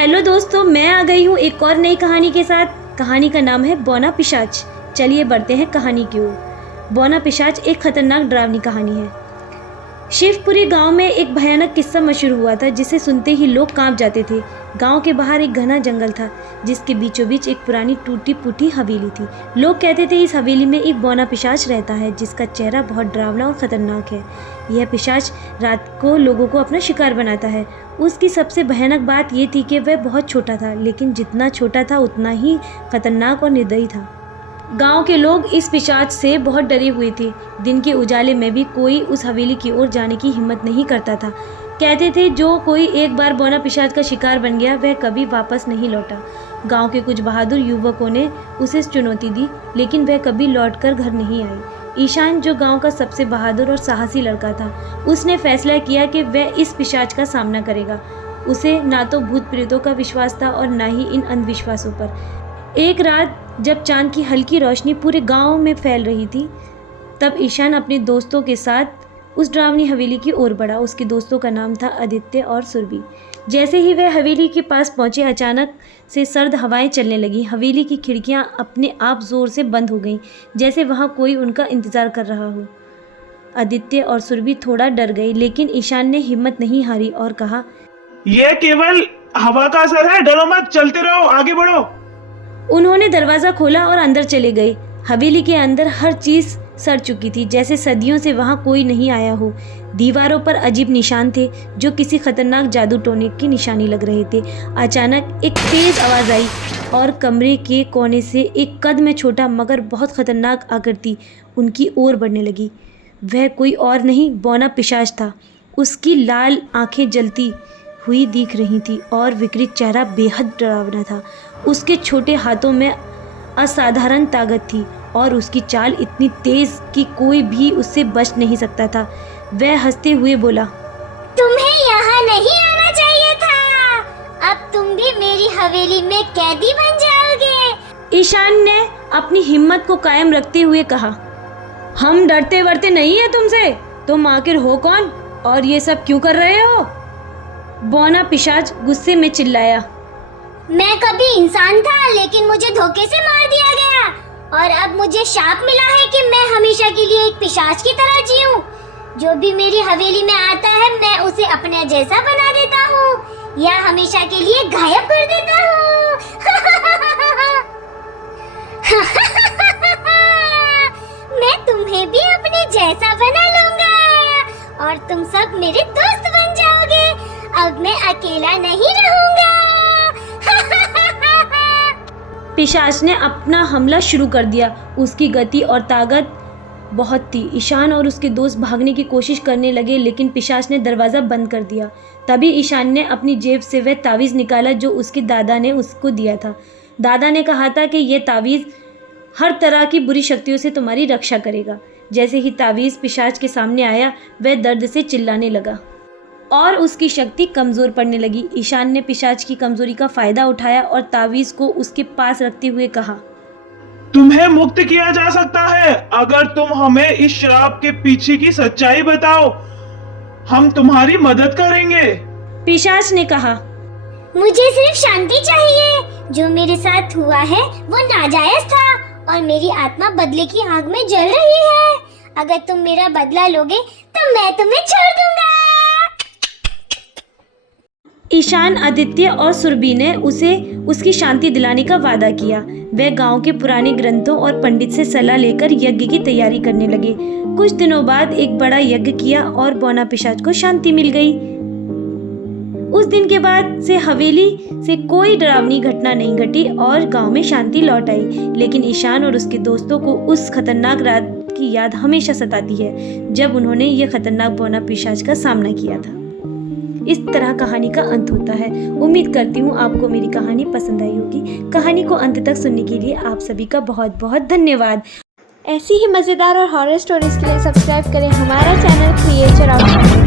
Hello दोस्तों, मैं आ गई हूँ एक और नई कहानी के साथ। कहानी का नाम है बौना पिशाच। चलिए बढ़ते हैं कहानी की ओर। बौना पिशाच एक खतरनाक डरावनी कहानी है। शिवपुरी गांव में एक भयानक किस्सा मशहूर हुआ था जिसे सुनते ही लोग कांप जाते थे। गांव के बाहर एक घना जंगल था जिसके बीचों बीच एक पुरानी टूटी फूटी हवेली थी। लोग कहते थे इस हवेली में एक बौना पिशाच रहता है जिसका चेहरा बहुत डरावना और खतरनाक है। यह पिशाच रात को लोगों को अपना शिकार बनाता है। उसकी सबसे भयानक बात यह थी कि वह बहुत छोटा था, लेकिन जितना छोटा था उतना ही खतरनाक और निर्दयी था। गांव के लोग इस पिशाच से बहुत डरे हुए थे। दिन के उजाले में भी कोई उस हवेली की ओर जाने की हिम्मत नहीं करता था। कहते थे जो कोई एक बार बौना पिशाच का शिकार बन गया वह कभी वापस नहीं लौटा। गांव के कुछ बहादुर युवकों ने उसे चुनौती दी, लेकिन वह कभी लौटकर घर नहीं आई। ईशान, जो गांव का सबसे बहादुर और साहसी लड़का था, उसने फैसला किया कि वह इस पिशाच का सामना करेगा। उसे ना तो भूत प्रेतों का विश्वास था और ना ही इन अंधविश्वासों पर। एक रात जब चांद की हल्की रोशनी पूरे गांव में फैल रही थी, तब ईशान अपने दोस्तों के साथ उस डरावनी हवेली की ओर बढ़ा। उसके दोस्तों का नाम था आदित्य और सुरभि। जैसे ही वह हवेली के पास पहुंचे, अचानक से सर्द हवाएं चलने लगीं। हवेली की खिड़कियां अपने आप जोर से बंद हो गईं, जैसे वहां कोई उनका इंतजार कर रहा हो। आदित्य और सुरभि थोड़ा डर गए, लेकिन ईशान ने हिम्मत नहीं हारी और कहा, यह केवल हवा का असर है, डरो मत, चलते रहो, आगे बढ़ो। उन्होंने दरवाज़ा खोला और अंदर चले गए। हवेली के अंदर हर चीज़ सड़ चुकी थी, जैसे सदियों से वहां कोई नहीं आया हो। दीवारों पर अजीब निशान थे जो किसी खतरनाक जादू टोने की निशानी लग रहे थे। अचानक एक तेज आवाज़ आई और कमरे के कोने से एक कद में छोटा मगर बहुत खतरनाक आकृति उनकी ओर बढ़ने लगी। वह कोई और नहीं, बौना पिशाच था। उसकी लाल आंखें जलती हुई दिख रही थी और विकृत चेहरा बेहद डरावना था। उसके छोटे हाथों में असाधारण ताकत थी और उसकी चाल इतनी तेज कि कोई भी उससे बच नहीं सकता था। वह हंसते हुए बोला, तुम्हें यहाँ नहीं आना चाहिए था। अब तुम भी मेरी हवेली में कैदी बन जाओगे। ईशान ने अपनी हिम्मत को कायम रखते हुए कहा, हम डरते वरते नहीं है तुमसे। तुम आखिर हो कौन और ये सब क्यों कर रहे हो? बौना पिशाच गुस्से में चिल्लाया, मैं कभी इंसान था, लेकिन मुझे धोखे से मार दिया गया और अब मुझे शाप मिला है कि मैं हमेशा के लिए एक पिशाच की तरह जीऊं। जो भी मेरी हवेली में आता है मैं उसे अपने जैसा बना देता हूँ या हमेशा के लिए गायब कर देता हूँ। मैं तुम्हें भी अपने जैसा बना लूंगा और तुम सब मेरे दोस्त बन जाओगे। अब मैं अकेला नहीं रहूंगा। पिशाच ने अपना हमला शुरू कर दिया। उसकी गति और ताकत बहुत थी। ईशान और उसके दोस्त भागने की कोशिश करने लगे, लेकिन पिशाच ने दरवाज़ा बंद कर दिया। तभी ईशान ने अपनी जेब से वह तावीज़ निकाला जो उसके दादा ने उसको दिया था। दादा ने कहा था कि यह तावीज़ हर तरह की बुरी शक्तियों से तुम्हारी रक्षा करेगा। जैसे ही तावीज़ पिशाच के सामने आया, वह दर्द से चिल्लाने लगा और उसकी शक्ति कमज़ोर पड़ने लगी। ईशान ने पिशाच की कमज़ोरी का फ़ायदा उठाया और तावीज़ को उसके पास रखते हुए कहा, तुम्हें मुक्त किया जा सकता है अगर तुम हमें इस श्राप के पीछे की सच्चाई बताओ। हम तुम्हारी मदद करेंगे। पिशाच ने कहा, मुझे सिर्फ शांति चाहिए। जो मेरे साथ हुआ है वो नाजायज था और मेरी आत्मा बदले की आग में जल रही है। अगर तुम मेरा बदला लोगे तो मैं तुम्हें छोड़ दूंगा। ईशान, आदित्य और सुरभि ने उसे उसकी शांति दिलाने का वादा किया। वह गांव के पुराने ग्रंथों और पंडित से सलाह लेकर यज्ञ की तैयारी करने लगे। कुछ दिनों बाद एक बड़ा यज्ञ किया और बौना पिशाच को शांति मिल गई। उस दिन के बाद से हवेली से कोई डरावनी घटना नहीं घटी और गांव में शांति लौट आई। लेकिन ईशान और उसके दोस्तों को उस खतरनाक रात की याद हमेशा सताती है जब उन्होंने यह खतरनाक बौना पिशाच का सामना किया था। इस तरह कहानी का अंत होता है। उम्मीद करती हूँ आपको मेरी कहानी पसंद आई होगी। कहानी को अंत तक सुनने के लिए आप सभी का बहुत बहुत धन्यवाद। ऐसी ही मज़ेदार और हॉरर स्टोरीज के लिए सब्सक्राइब करें हमारा चैनल क्रिएचर ऑफ